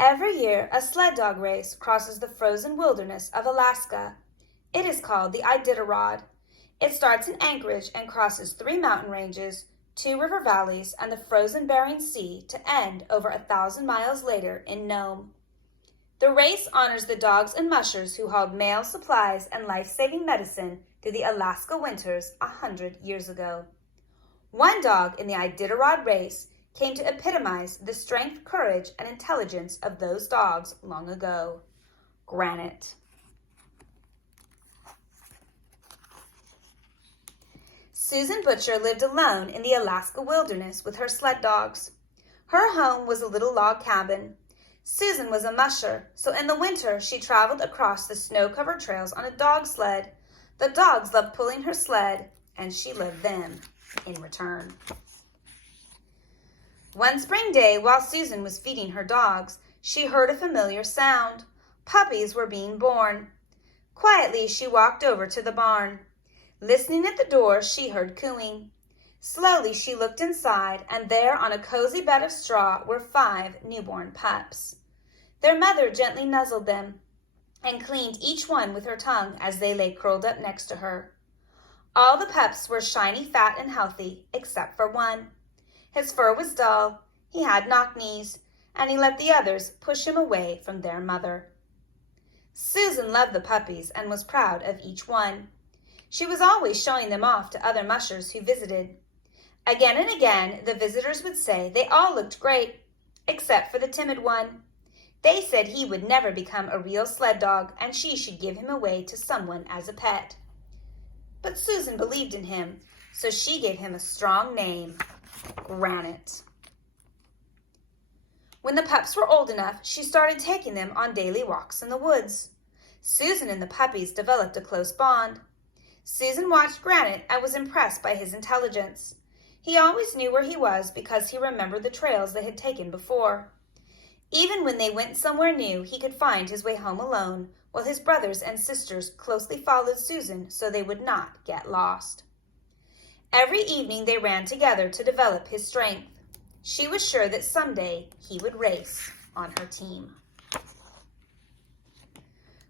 Every year, a sled dog race crosses the frozen wilderness of Alaska. It is called the Iditarod. It starts in Anchorage and crosses 3 mountain ranges, 2 river valleys, and the frozen Bering Sea to end over 1,000 miles later in Nome. The race honors the dogs and mushers who hauled mail, supplies, and life-saving medicine through the Alaska winters 100 years ago. One dog in the Iditarod race came to epitomize the strength, courage, and intelligence of those dogs long ago. Granite. Susan Butcher lived alone in the Alaska wilderness with her sled dogs. Her home was a little log cabin. Susan was a musher, so in the winter she traveled across the snow-covered trails on a dog sled. The dogs loved pulling her sled, and she loved them in return. One spring day, while Susan was feeding her dogs, she heard a familiar sound. Puppies were being born. Quietly, she walked over to the barn. Listening at the door, she heard cooing. Slowly, she looked inside, and there on a cozy bed of straw were 5 newborn pups. Their mother gently nuzzled them and cleaned each one with her tongue as they lay curled up next to her. All the pups were shiny, fat, and healthy, except for one. His fur was dull, he had knock-knees, and he let the others push him away from their mother. Susan loved the puppies and was proud of each one. She was always showing them off to other mushers who visited. Again and again, the visitors would say they all looked great, except for the timid one. They said he would never become a real sled dog, and she should give him away to someone as a pet. But Susan believed in him, so she gave him a strong name, Granite. When the pups were old enough, she started taking them on daily walks in the woods. Susan and the puppies developed a close bond. Susan watched Granite and was impressed by his intelligence. He always knew where he was because he remembered the trails they had taken before. Even when they went somewhere new, he could find his way home alone, while his brothers and sisters closely followed Susan so they would not get lost. Every evening they ran together to develop his strength. She was sure that someday he would race on her team.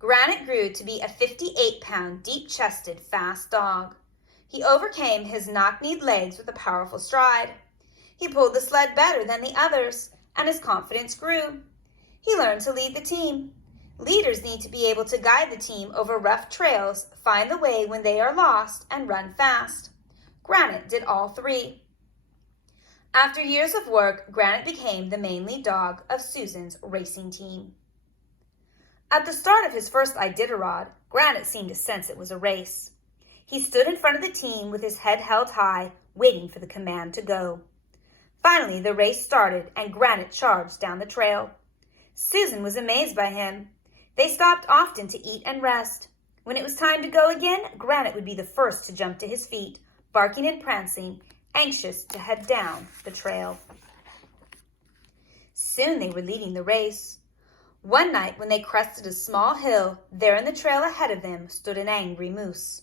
Granite grew to be a 58-pound, deep-chested, fast dog. He overcame his knock-kneed legs with a powerful stride. He pulled the sled better than the others, and his confidence grew. He learned to lead the team. Leaders need to be able to guide the team over rough trails, find the way when they are lost, and run fast. Granite did all 3. After years of work, Granite became the main lead dog of Susan's racing team. At the start of his first Iditarod, Granite seemed to sense it was a race. He stood in front of the team with his head held high, waiting for the command to go. Finally, the race started, and Granite charged down the trail. Susan was amazed by him. They stopped often to eat and rest. When it was time to go again, Granite would be the first to jump to his feet, barking and prancing, anxious to head down the trail. Soon they were leading the race. One night, when they crested a small hill, there in the trail ahead of them stood an angry moose.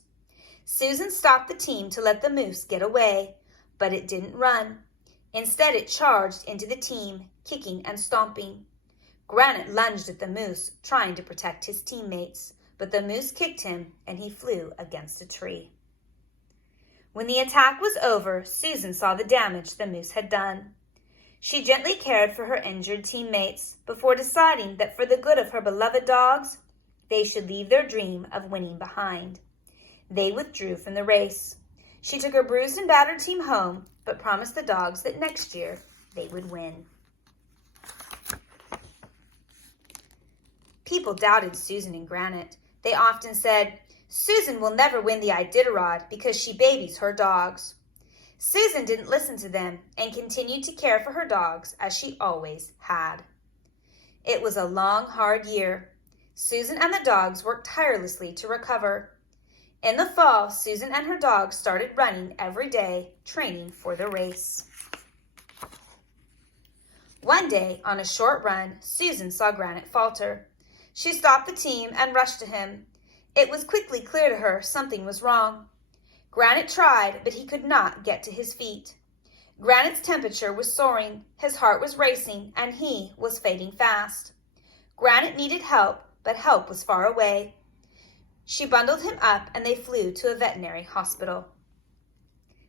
Susan stopped the team to let the moose get away, but it didn't run. Instead, it charged into the team, kicking and stomping. Granite lunged at the moose, trying to protect his teammates, but the moose kicked him, and he flew against a tree. When the attack was over, Susan saw the damage the moose had done. She gently cared for her injured teammates before deciding that for the good of her beloved dogs, they should leave their dream of winning behind. They withdrew from the race. She took her bruised and battered team home, but promised the dogs that next year they would win. People doubted Susan and Granite. They often said, "Susan will never win the Iditarod because she babies her dogs." Susan didn't listen to them and continued to care for her dogs as she always had. It was a long, hard year. Susan and the dogs worked tirelessly to recover. In the fall, Susan and her dogs started running every day, training for the race. One day, on a short run, Susan saw Granite falter. She stopped the team and rushed to him. It was quickly clear to her something was wrong. Granite tried, but he could not get to his feet. Granite's temperature was soaring, his heart was racing, and he was fading fast. Granite needed help, but help was far away. She bundled him up and they flew to a veterinary hospital.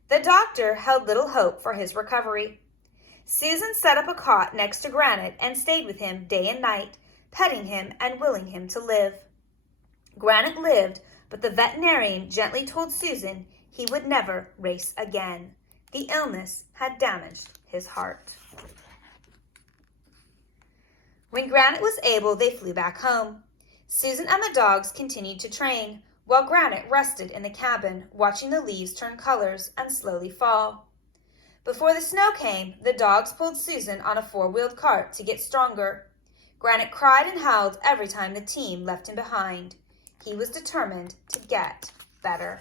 The doctor held little hope for his recovery. Susan set up a cot next to Granite and stayed with him day and night, petting him and willing him to live. Granite lived, but the veterinarian gently told Susan he would never race again. The illness had damaged his heart. When Granite was able, they flew back home. Susan and the dogs continued to train, while Granite rested in the cabin, watching the leaves turn colors and slowly fall. Before the snow came, the dogs pulled Susan on a four-wheeled cart to get stronger. Granite cried and howled every time the team left him behind. He was determined to get better.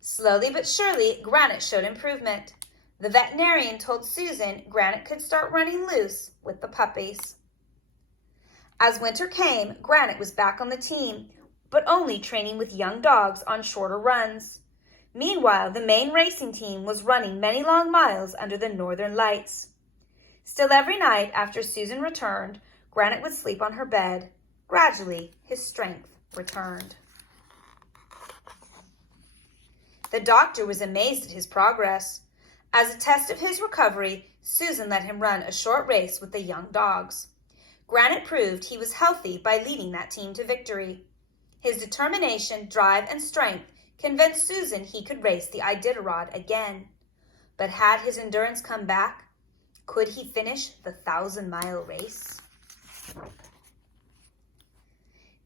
Slowly but surely, Granite showed improvement. The veterinarian told Susan Granite could start running loose with the puppies. As winter came, Granite was back on the team, but only training with young dogs on shorter runs. Meanwhile, the main racing team was running many long miles under the northern lights. Still every night after Susan returned, Granite would sleep on her bed. Gradually, his strength returned. The doctor was amazed at his progress. As a test of his recovery, Susan let him run a short race with the young dogs. Granite proved he was healthy by leading that team to victory. His determination, drive, and strength convinced Susan he could race the Iditarod again. But had his endurance come back? Could he finish the 1,000-mile race?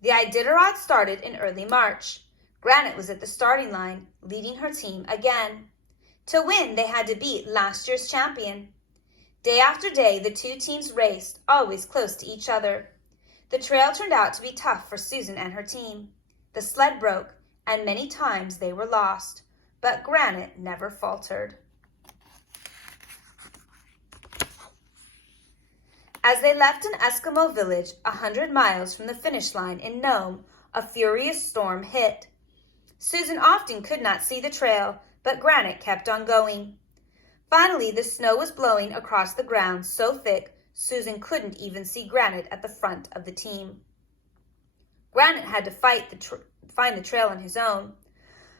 The Iditarod started in early March. Granite was at the starting line, leading her team again. To win, they had to beat last year's champion. Day after day, the two teams raced, always close to each other. The trail turned out to be tough for Susan and her team. The sled broke, and many times they were lost, but Granite never faltered. As they left an Eskimo village 100 miles from the finish line in Nome, a furious storm hit. Susan often could not see the trail, but Granite kept on going. Finally, the snow was blowing across the ground so thick Susan couldn't even see Granite at the front of the team. Granite had to find the trail on his own.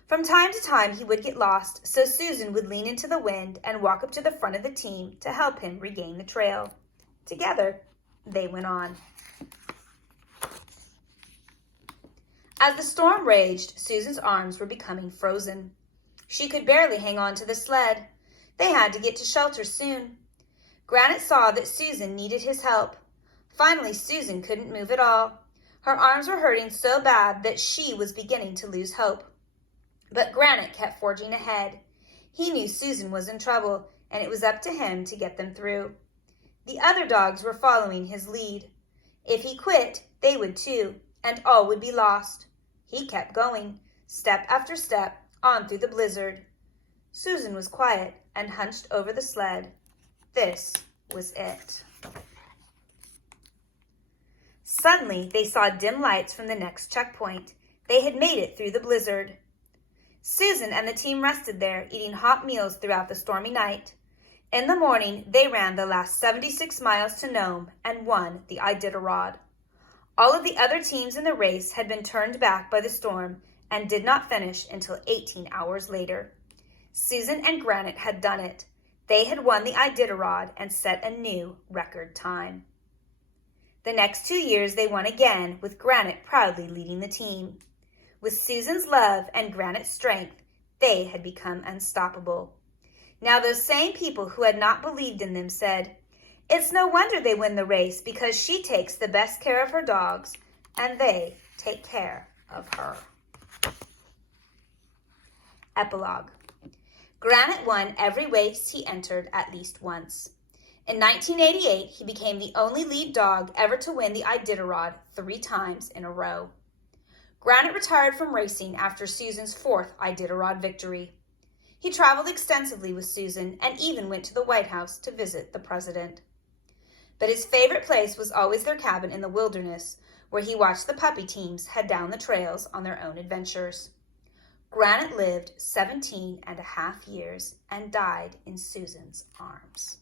From time to time, he would get lost, so Susan would lean into the wind and walk up to the front of the team to help him regain the trail. Together, they went on. As the storm raged, Susan's arms were becoming frozen. She could barely hang on to the sled. They had to get to shelter soon. Granite saw that Susan needed his help. Finally, Susan couldn't move at all. Her arms were hurting so bad that she was beginning to lose hope. But Granite kept forging ahead. He knew Susan was in trouble, and it was up to him to get them through. The other dogs were following his lead. If he quit, they would too, and all would be lost. He kept going, step after step, on through the blizzard. Susan was quiet and hunched over the sled. This was it. Suddenly, they saw dim lights from the next checkpoint. They had made it through the blizzard. Susan and the team rested there, eating hot meals throughout the stormy night. In the morning, they ran the last 76 miles to Nome and won the Iditarod. All of the other teams in the race had been turned back by the storm and did not finish until 18 hours later. Susan and Granite had done it. They had won the Iditarod and set a new record time. The next 2 years they won again, with Granite proudly leading the team. With Susan's love and Granite's strength, they had become unstoppable. Now those same people who had not believed in them said, "It's no wonder they win the race, because she takes the best care of her dogs, and they take care of her." Epilogue. Granite won every race he entered at least once. In 1988, he became the only lead dog ever to win the Iditarod 3 times in a row. Granite retired from racing after Susan's 4th Iditarod victory. He traveled extensively with Susan and even went to the White House to visit the president. But his favorite place was always their cabin in the wilderness, where he watched the puppy teams head down the trails on their own adventures. Granite lived 17 and a half years and died in Susan's arms.